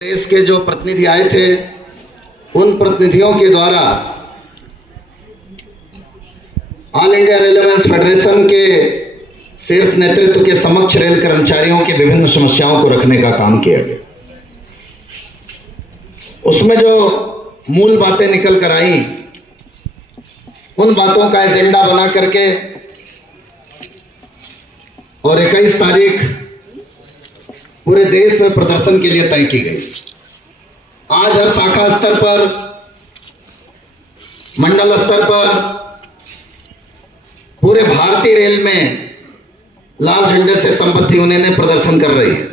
देश के जो प्रतिनिधि आए थे उन प्रतिनिधियों के द्वारा ऑल इंडिया रेलवेज फेडरेशन के शीर्ष नेतृत्व के समक्ष रेल कर्मचारियों की विभिन्न समस्याओं को रखने का काम किया गया। उसमें जो मूल बातें निकल कर आई उन बातों का एजेंडा बना करके और 21 तारीख पूरे देश में प्रदर्शन के लिए तय की गई। आज हर शाखा स्तर पर, मंडल स्तर पर, पूरे भारतीय रेल में लाल झंडे से संबद्ध यूनियनें प्रदर्शन कर रही है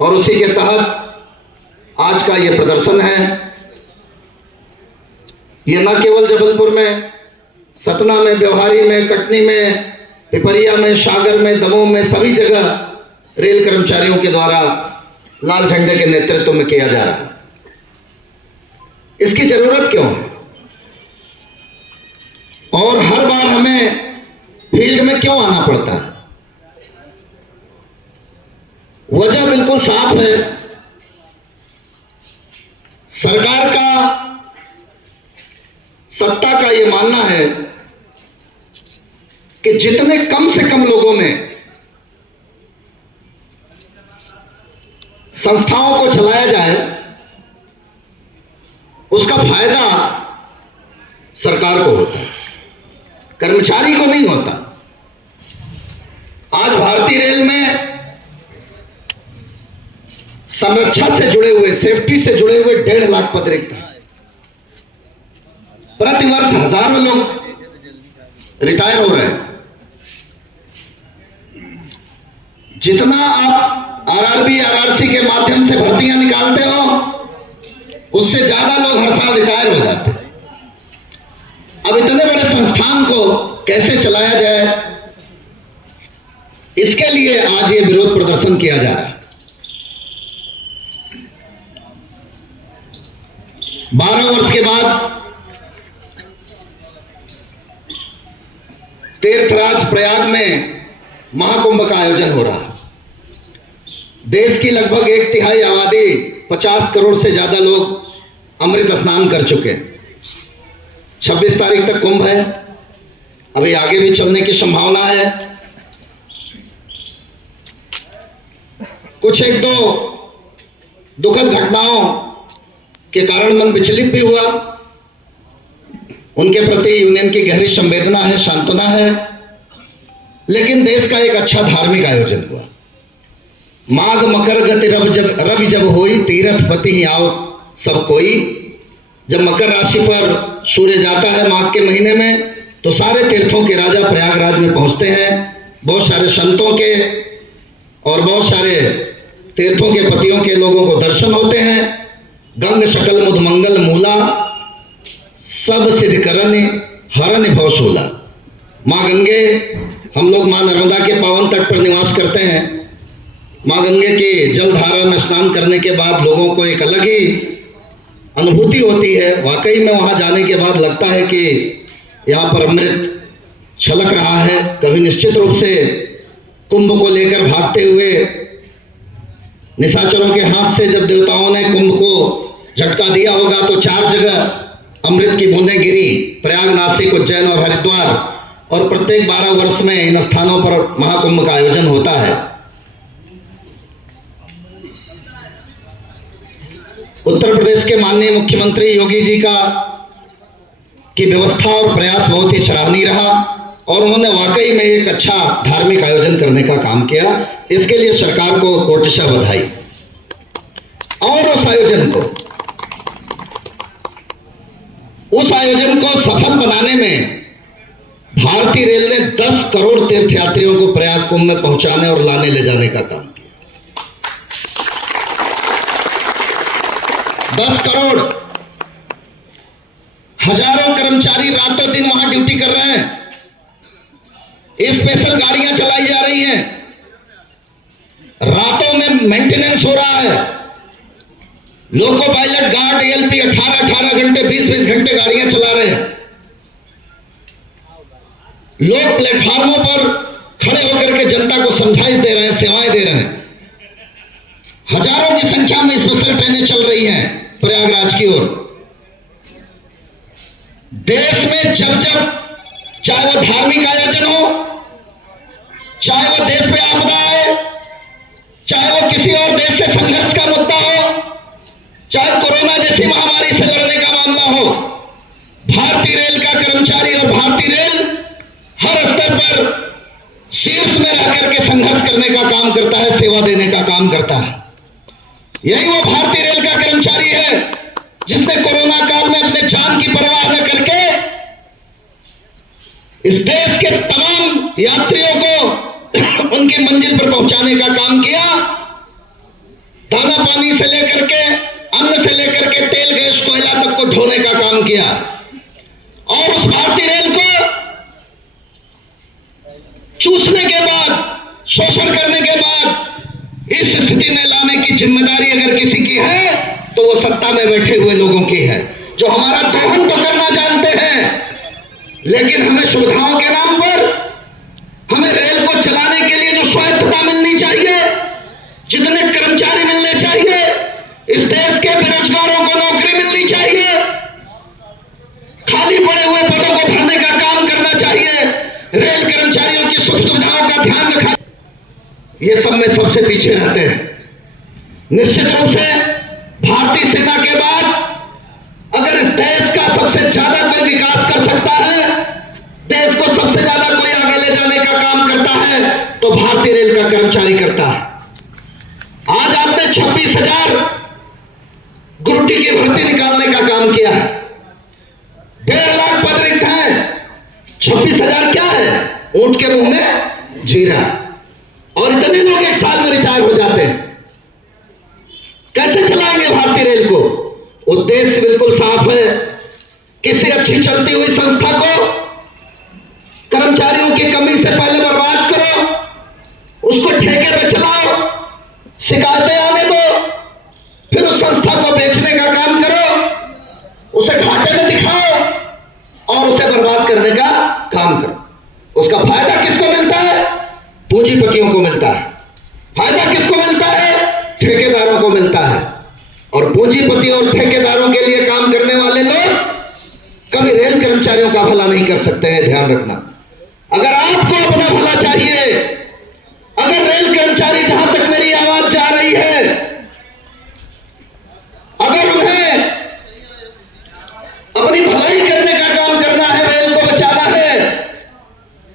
और उसी के तहत आज का यह प्रदर्शन है। यह न केवल जबलपुर में, सतना में, व्यवहारी में, कटनी में, पिपरिया में, सागर में, दमोह में, सभी जगह रेल कर्मचारियों के द्वारा लाल झंडे के नेतृत्व में किया जा रहा है। इसकी जरूरत क्यों है और हर बार हमें फील्ड में क्यों आना पड़ता है? वजह बिल्कुल साफ है। सरकार का, सत्ता का यह मानना है कि जितने कम से कम लोगों में संस्थाओं को चलाया जाए उसका फायदा सरकार को होता है, कर्मचारी को नहीं होता। आज भारतीय रेल में संरक्षा से जुड़े हुए, सेफ्टी से जुड़े हुए 1.5 लाख पद रिक्त हैं। प्रतिवर्ष हजारों लोग रिटायर हो रहे हैं। जितना आप आरआरबी, आरआरसी के माध्यम से भर्तियां निकालते हो उससे ज्यादा लोग हर साल रिटायर हो जाते हैं। अब इतने बड़े संस्थान को कैसे चलाया जाए, इसके लिए आज ये विरोध प्रदर्शन किया जा रहा है। 12 वर्ष के बाद तीर्थराज प्रयाग में महाकुंभ का आयोजन हो रहा है। देश की लगभग 1/3 आबादी, 50 करोड़ से ज्यादा लोग अमृत स्नान कर चुके हैं। 26 तारीख तक कुंभ है, अभी आगे भी चलने की संभावना है। कुछ एक दो दुखद घटनाओं के कारण मन विचलित भी हुआ। उनके प्रति यूनियन की गहरी संवेदना है, सांत्वना है, लेकिन देश का एक अच्छा धार्मिक आयोजन हुआ। माघ मकर गति रवि जब होई, तीरथ पति ही आओ सब कोई। जब मकर राशि पर सूर्य जाता है माघ के महीने में तो सारे तीर्थों के राजा प्रयागराज में पहुंचते हैं। बहुत सारे संतों के और बहुत सारे तीर्थों के पतियों के लोगों को दर्शन होते हैं। गंग शकल मुद मंगल मूला, सब सिद्ध करन हरन भवशूला। माँ गंगे, हम लोग माँ नर्मदा के पावन तट पर निवास करते हैं। माँ गंगे की जलधारा में स्नान करने के बाद लोगों को एक अलग ही अनुभूति होती है। वाकई में वहां जाने के बाद लगता है कि यहाँ पर अमृत छलक रहा है। कभी निश्चित रूप से कुंभ को लेकर भागते हुए निशाचरों के हाथ से जब देवताओं ने कुंभ को झटका दिया होगा तो 4 जगह अमृत की बूंदें गिरी, प्रयाग, नासिक, उज्जैन और हरिद्वार। और प्रत्येक 12 वर्ष में इन स्थानों पर महाकुंभ का आयोजन होता है। उत्तर प्रदेश के माननीय मुख्यमंत्री योगी जी की व्यवस्था और प्रयास बहुत ही सराहनीय रहा और उन्होंने वाकई में एक अच्छा धार्मिक आयोजन करने का काम किया। इसके लिए सरकार को कोटिशा बधाई। और उस आयोजन को सफल बनाने में भारतीय रेल ने 10 करोड़ तीर्थयात्रियों को प्रयाग कुंभ में पहुंचाने और लाने ले जाने का काम किया। 10 करोड़। हजारों कर्मचारी रातों दिन वहां ड्यूटी कर रहे हैं। स्पेशल गाड़ियां चलाई जा रही हैं। रातों में मेंटेनेंस हो रहा है। लोको पायलट, गार्ड, एएलपी 18 घंटे, 20 घंटे गाड़ियां चला रहे हैं। लोग प्लेटफार्मों पर खड़े होकर के जनता को समझाइश दे रहे हैं, सेवाएं दे रहे हैं। हजारों की संख्या में स्पेशल ट्रेनें चल रही हैं प्रयागराज की ओर। देश में जब जब चाहे वो धार्मिक आयोजन हो, चाहे वो देश पे आपदा आए, चाहे वो किसी और देश से संघर्ष का मुद्दा हो, चाहे कोरोना जैसी महामारी से लड़ने का मामला हो, भारतीय रेल का कर्मचारी और भारतीय रेल हर स्तर पर शीर्ष में रह करके संघर्ष करने का काम करता है, सेवा देने का काम करता है। यही वो भारतीय रेल का कर्मचारी है जिसने कोरोना काल में अपने जान की परवाह न करके इस देश के तमाम यात्रियों को उनकी मंजिल पर पहुंचाने का काम किया। दाना पानी से लेकर के, अन्न से लेकर के तेल गैस कोयला तक को ढोने का काम किया। और उस भारतीय रेल को चूसने के बाद, शोषण करने के बाद इस स्थिति में लाने की जिम्मेदारी अगर किसी की है तो वो सत्ता में बैठे हुए लोगों की है, जो हमारा दोहन तो करना जानते हैं, लेकिन हमें सुविधाओं के नाम पर, हमें रेल को चलाने के लिए जो स्वायत्तता मिलनी चाहिए, जितने कर्मचारी मिलने चाहिए, इस देश के बेरोजगारों को नौकरी मिलनी चाहिए, खाली पड़े हुए पदों को भरने का काम करना चाहिए, रेल कर्मचारियों की सुख सुविधाओं का ध्यान रखा, ये सब में सबसे पीछे रहते हैं। निश्चित रूप से भारतीय सेना के बाद अगर इस देश का सबसे ज्यादा कोई विकास कर सकता है, देश को सबसे ज्यादा कोई आगे ले जाने का काम करता है, तो भारतीय रेल का कर्मचारी करता है। आज आपने 26,000 ग्रुप डी की भर्ती निकालने का काम किया है। 1.5 लाख पद रिक्त हैं। 26,000 क्या है? ऊंट के मुंह में जीरा। और इतने लोग एक साल में रिटायर हो जाते हैं। कैसे चलाएंगे भारतीय रेल को? उद्देश्य बिल्कुल साफ है। किसी अच्छी चलती हुई संस्था को कर्मचारियों की कमी से पहले बर्बाद करो, उसको ठेके पे चलाओ, शिकायतें आने दो, फिर उस संस्था को बेचने का काम करो, उसे घाटे में दिखाओ और उसे बर्बाद करने का काम करो। उसका फायदा किसको मिलता है? पूंजीपतियों को मिलता है। फायदा किसको मिलता है? ठेकेदारों को मिलता है। और पूंजीपति और ठेकेदारों के लिए काम करने वाले लोग कभी रेल कर्मचारियों का भला नहीं कर सकते हैं, ध्यान रखना। अगर आपको अपना भला चाहिए, अगर रेल कर्मचारी, जहां तक मेरी आवाज जा रही है, अगर उन्हें अपनी भलाई करने का काम करना है, रेल को बचाना है,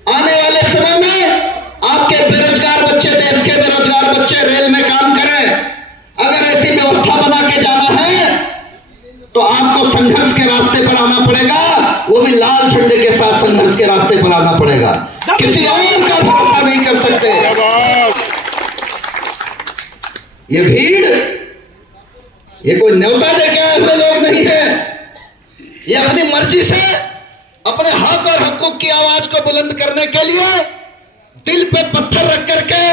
आने वाले समय में आपके बेरोजगार बच्चे, देश के बेरोजगार बच्चे रेल में काम करें, अगर ऐसी व्यवस्था बना के जाना है तो आपको संघर्ष के रास्ते पर आना पड़ेगा, वो भी लाल झंडे के साथ संघर्ष के रास्ते पर आना पड़ेगा। किसी और का भरोसा नहीं कर सकते। ये भीड़, ये कोई न्योता देके आए हुए लोग नहीं है। ये अपनी मर्जी से अपने हक और हकूक की आवाज को बुलंद करने के लिए दिल पे पत्थर रख करके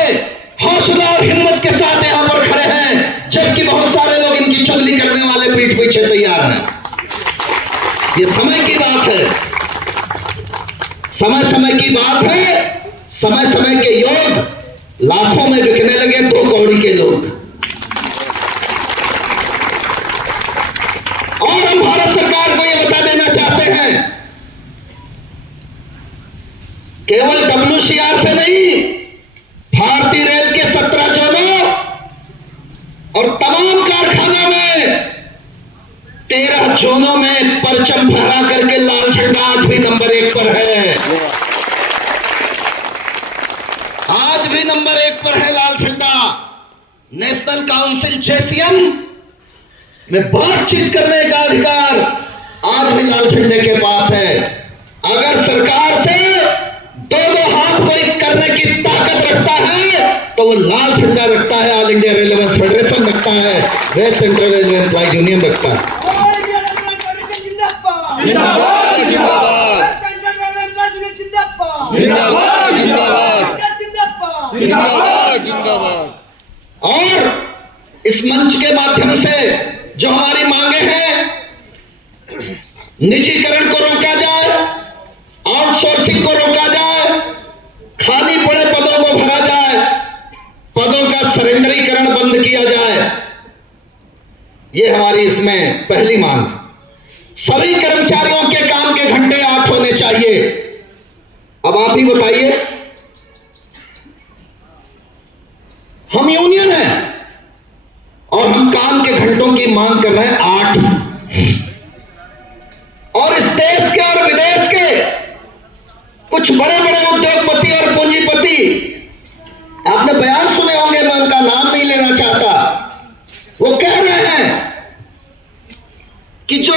हौसला और हिम्मत के साथ यहां पर खड़े हैं, जबकि बहुत सारे लोग इनकी चुगली करने वाले पीठ पीछे तैयार हैं। ये समय की बात है, समय समय की बात है। समय समय के योग लाखों में बिकने लगे 2 कौड़ी के लोग। और हम भारत सरकार को यह बता देना चाहते हैं, केवल WCR से नहीं, भारतीय रेल के 17 जोनों और तमाम कारखानों में 13 जोनों में परचम फहरा करके लाल झंडा आज भी नंबर 1 पर है। आज भी नंबर 1 पर है लाल झंडा। नेशनल काउंसिल JCM में बातचीत करने का अधिकार आज भी लाल झंडे के पास है। अगर सरकार से 2-2 हाथ कोई करने की ताकत रखता है तो वो लाल झंडा रखता है, ऑल इंडिया रेलवे फेडरेशन रखता है, west central railway employ union रखता है। और इस मंच के माध्यम से जो हमारी मांगे हैं, निजीकरण को रोका जाए, आउटसोर्सिंग को रोका जाए, खाली पड़े पदों को भरा जाए, पदों का सरेंडरीकरण बंद किया जाए, ये हमारी इसमें पहली मांग है। सभी कर्मचारियों के काम के घंटे 8 होने चाहिए। अब आप ही बताइए, हम यूनियन हैं और हम काम के घंटों की मांग कर रहे हैं 8, और इस देश के और विदेश के कुछ बड़े बड़े उद्योगपति और पूंजीपति, आपने बयान सुने होंगे, मैं उनका नाम नहीं लेना चाहता, वो कह रहे हैं कि जो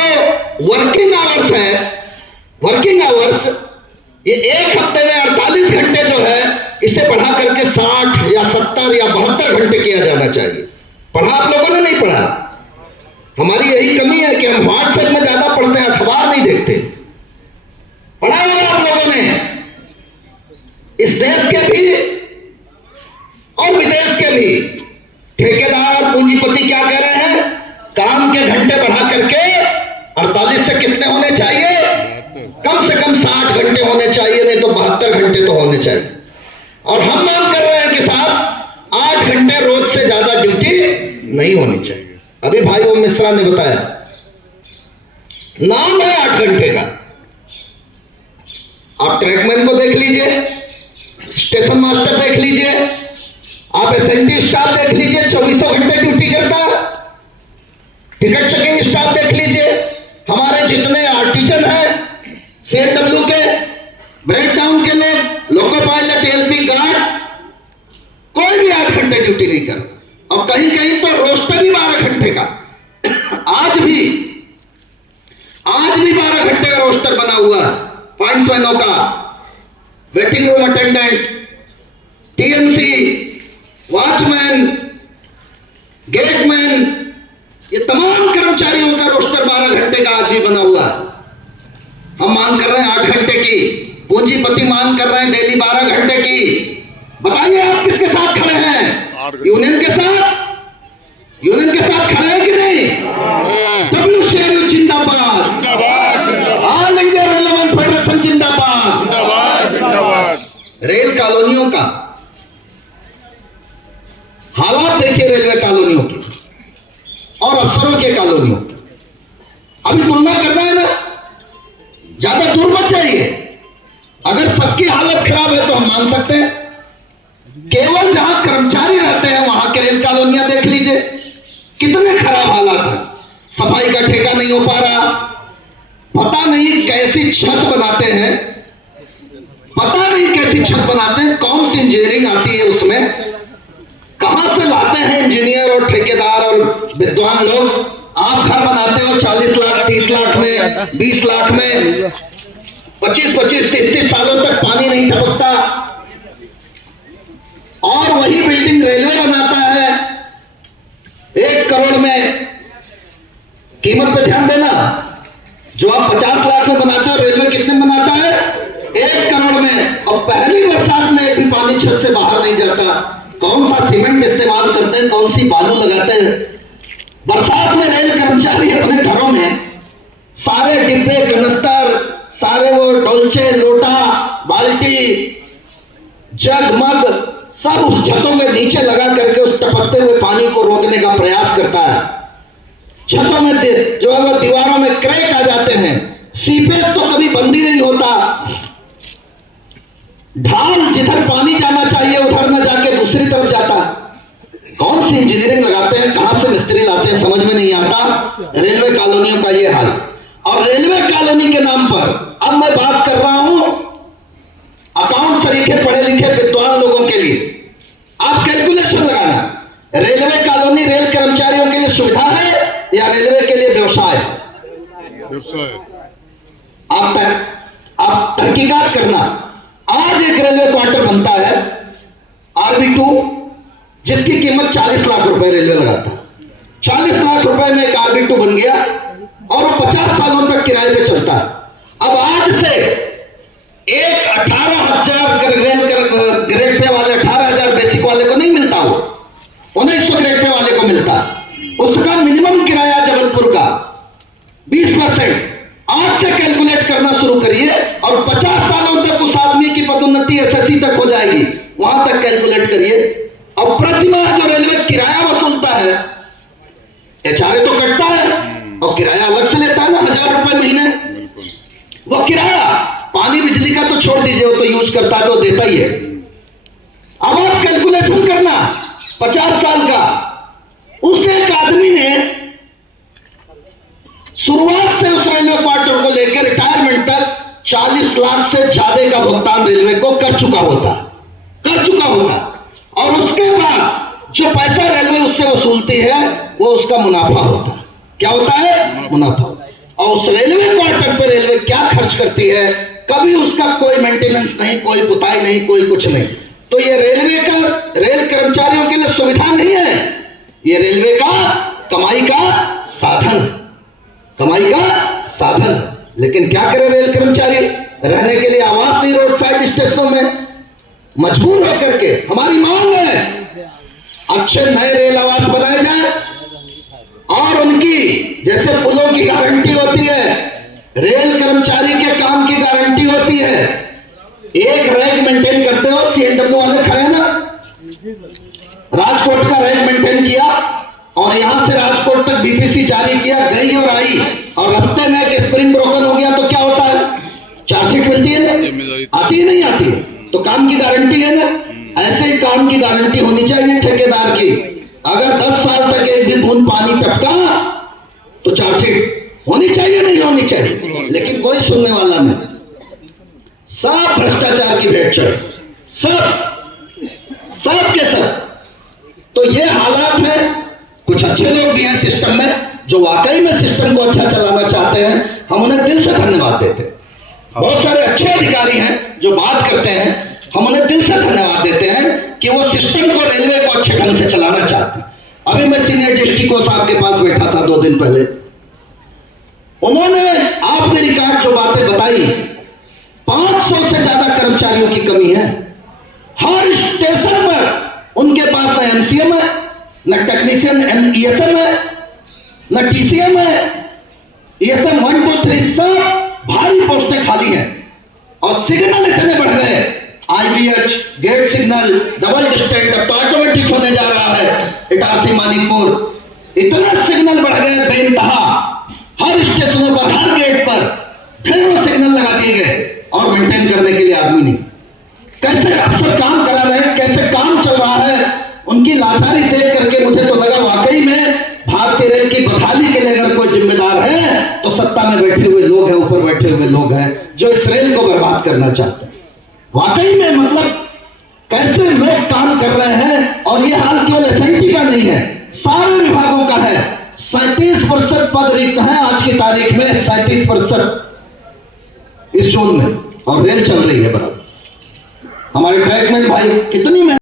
वर्किंग आवर्स है, वर्किंग आवर्स ये एक हफ्ते में 48 घंटे जो है इसे बढ़ा करके 60 या 70 या 72 घंटे किया जाना चाहिए। पढ़ा आप लोगों ने? नहीं पढ़ा। हमारी यही कमी है कि हम व्हाट्सएप में ज्यादा पढ़ते हैं, अखबार नहीं देखते। पढ़ा होगा आप लोगों ने। इस देश के भी और विदेश के भी ठेकेदार और पूंजीपति क्या कह रहे हैं? काम के घंटे बढ़ा करके 48 से कितने होने चाहिए? कम से कम 60 घंटे होने चाहिए, नहीं तो 72 घंटे तो होने चाहिए। और हम मांग कर रहे हैं कि साहब 8 घंटे रोज से ज्यादा ड्यूटी नहीं होनी चाहिए। अभी भाई ओम मिश्रा ने बताया, नाम है 8 घंटे का। आप ट्रैकमैन को देख लीजिए, स्टेशन मास्टर देख लीजिए, आप एसएनटी स्टाफ देख लीजिए, 24 घंटे ड्यूटी करता है। टिकट चेकिंग स्टाफ देख लीजिए, हमारे जितने आर्टिजन हैं, सीएनडब्ल्यू के, ब्रेकडाउन के लोग, लोको पायलट, एलपी गार्ड, कोई भी 8 घंटे ड्यूटी नहीं करता। और कहीं कहीं तो रोस्टर ही 12 घंटे का। आज भी 12 घंटे का रोस्टर बना हुआ है। पॉइंट्समैनों का, waiting room attendant, TNC, watchman, gateman, ये तमाम कर्मचारियों का रोस्टर 12 घंटे का आज भी बना हुआ है। हम मांग कर रहे हैं 8 घंटे की, पूंजीपति मांग कर रहे हैं डेली 12 घंटे की। बताइए आप किसके साथ खड़े हैं? यूनियन के साथ? यूनियन के साथ खड़े हैं कि नहीं? WCRU जिंदाबाद, ऑल इंडिया रेलवे फेडरेशन जिंदाबाद। रेल कॉलोनियों का हालात देखिए, रेलवे कॉलोनियों की और अफसरों के कॉलोनियों की। अभी तुलना करना है ना, ज्यादा दूर मत जाइए। अगर सबकी हालत खराब है तो हम मान सकते हैं। केवल जहां कर्मचारी रहते हैं वहां के रेल कॉलोनियां देख लीजिए, कितने खराब हालात हैं। सफाई का ठेका नहीं हो पा रहा, पता नहीं कैसी छत बनाते हैं, पता नहीं कैसी छत बनाते हैं, कौन सी इंजीनियरिंग आती है उसमें, कहां से लाते हैं इंजीनियर और ठेकेदार और विद्वान लोग। आप घर बनाते हो 40 लाख 30 लाख में, 20 लाख में, 25-25 30-30 सालों तक पानी नहीं टपकता। और वही बिल्डिंग रेलवे बनाता है 1 करोड़ में। कीमत पे ध्यान देना, जो आप 50 लाख में बनाते हो, रेलवे कितने में बनाता है? 1 करोड़ में। और पहली बरसात में एक भी पानी छत से बाहर नहीं जाता। कौन सा सीमेंट इस्तेमाल करते हैं, कौन सी बालू लगाते हैं। बरसात में रेल कर्मचारी अपने घरों में सारे डिब्बे, कनस्तर, सारे वो डोलचे, लोटा, बाल्टी, जग, मग सब उस छतों के नीचे लगा करके उस टपकते हुए पानी को रोकने का प्रयास करता है। छतों में जो है वो दीवारों में क्रैक आ जाते हैं। सीपेज तो कभी बंद ही नहीं होता। ढाल जिधर पानी जाना चाहिए उधर न जाके दूसरी तरफ जाता। कौन सी इंजीनियरिंग लगाते हैं, कहां से मिस्त्री लाते हैं, समझ में नहीं आता। रेलवे कॉलोनियों का ये हाल। और रेलवे कॉलोनी के नाम पर अब मैं बात कर रहा हूं अकाउंट सरीखे पढ़े लिखे विद्वान लोगों के लिए। आप कैलकुलेशन लगाना, रेलवे कॉलोनी रेल कर्मचारियों के लिए सुविधा है या रेलवे के लिए व्यवसाय? आप तहकीकात करना। आज एक रेलवे क्वार्टर बनता है RB2, जिसकी कीमत 40 लाख रुपए रेलवे लगाता है। 40 लाख रुपए में एक RB2 बन गया और वो 50 सालों तक किराए पे चलता है। अब आज से एक 18,000 ग्रेड पे वाले, 18,000 बेसिक वाले को नहीं मिलता, वो 1900 ग्रेड पे वाले को मिलता। उसका मिनिमम किराया जबलपुर का 20%। आज से कैलकुलेट करना शुरू करिए और 50 सालों तक उस आदमी की पदोन्नति SSC तक हो जाएगी, वहां तक कैलकुलेट करिए। अब प्रतिमाह जो रेलवे किराया वसूलता है, HRA तो कट और किराया अलग से लेता है ना, 1000 रुपए महीने। वो किराया, पानी बिजली का तो छोड़ दीजिए, वो तो यूज करता है तो देता ही है। अब आप कैलकुलेशन करना, 50 साल का उस एक आदमी ने शुरुआत से उस रेलवे क्वार्टर को लेकर रिटायरमेंट तक 40 लाख से ज्यादा का भुगतान रेलवे को कर चुका होता। और उसके बाद जो पैसा रेलवे उससे वसूलती है वो उसका मुनाफा होता। क्या होता है? मुनाफा। और उस रेलवे क्वार्टर पर रेलवे क्या खर्च करती है, कभी उसका कोई मेंटेनेंस नहीं, कोई पुताई नहीं, कोई कुछ नहीं। तो ये रेलवे का, रेल कर्मचारियों के लिए सुविधा नहीं है, ये रेलवे का कमाई का साधन, कमाई का साधन। लेकिन क्या करे रेल कर्मचारी, रहने के लिए आवास नहीं रोड साइड स्टेशनों में, मजबूर होकर के। हमारी मांग है अच्छे नए रेल आवास बनाए जाए और उनकी जैसे पुलों की गारंटी होती है, रेल कर्मचारी के काम की गारंटी होती है। एक रैक मेंटेन करते हो, सीएनडब्ल्यू वाले खड़े हैं ना, राजकोट का रैक मेंटेन किया और यहां से राजकोट तक बीपीसी जारी किया, गई और आई, और रास्ते में एक स्प्रिंग ब्रोकन हो गया तो क्या होता है? चार्जशीट मिलती है ना, आती है नहीं आती? तो काम की गारंटी है ना। ऐसे ही काम की गारंटी होनी चाहिए ठेकेदार की। अगर 10 साल तक एक भी बूंद पानी टपका तो चार्जशीट होनी चाहिए, नहीं होनी चाहिए? लेकिन कोई सुनने वाला नहीं, सब भ्रष्टाचार की भेंट चढ़े, सब के सब। तो ये हालात है। कुछ अच्छे लोग भी हैं सिस्टम में जो वाकई में सिस्टम को अच्छा चलाना चाहते हैं, हम उन्हें दिल से धन्यवाद देते हैं। बहुत सारे अच्छे अधिकारी हैं जो बात करते हैं, हम उन्हें दिल से धन्यवाद देते हैं कि वो सिस्टम को, रेलवे को अच्छे ढंग से चलाना चाहते हैं। अभी मैं सीनियर डिस्ट्रिक्ट को साहब के पास बैठा था 2 दिन पहले, उन्होंने आपने रिकॉर्ड जो बातें बताई, 500 से ज्यादा कर्मचारियों की कमी है। हर स्टेशन पर उनके पास न एमसीएम है, न टेक्नीशियन ईएसएम है, न टीसीएम है। ईएसएम 1 2 3 सब भारी पोस्टें खाली हैं और सिग्नल इतने बढ़ गए, आईबीएच, गेट सिग्नल, डबल डिस्टेंट, अब तो ऑटोमेटिक होने जा रहा है इटारसी मानिकपुर। इतना सिग्नल बढ़ गए बेइंतहा, हर स्टेशनों पर, हर गेट पर ढेरों सिग्नल लगा दिए गए और मेंटेन करने के लिए आदमी नहीं। कैसे अफसर काम करा रहे हैं, कैसे काम चल रहा है, उनकी लाचारी देख करके मुझे तो लगा वाकई में भारतीय रेल की बहाली के लिए अगर कोई जिम्मेदार है तो सत्ता में बैठे हुए लोग हैं, ऊपर बैठे हुए लोग हैं जो इस रेल को बर्बाद करना चाहते हैं। वाकई में मतलब कैसे लोग काम कर रहे हैं। और ये हाल केवल एसएनटी का नहीं है, सारे विभागों का है। 37% पद रिक्त हैं आज की तारीख में, 37% इस जोन में, और रेल चल रही है बराबर। हमारे ट्रैकमैन भाई कितनी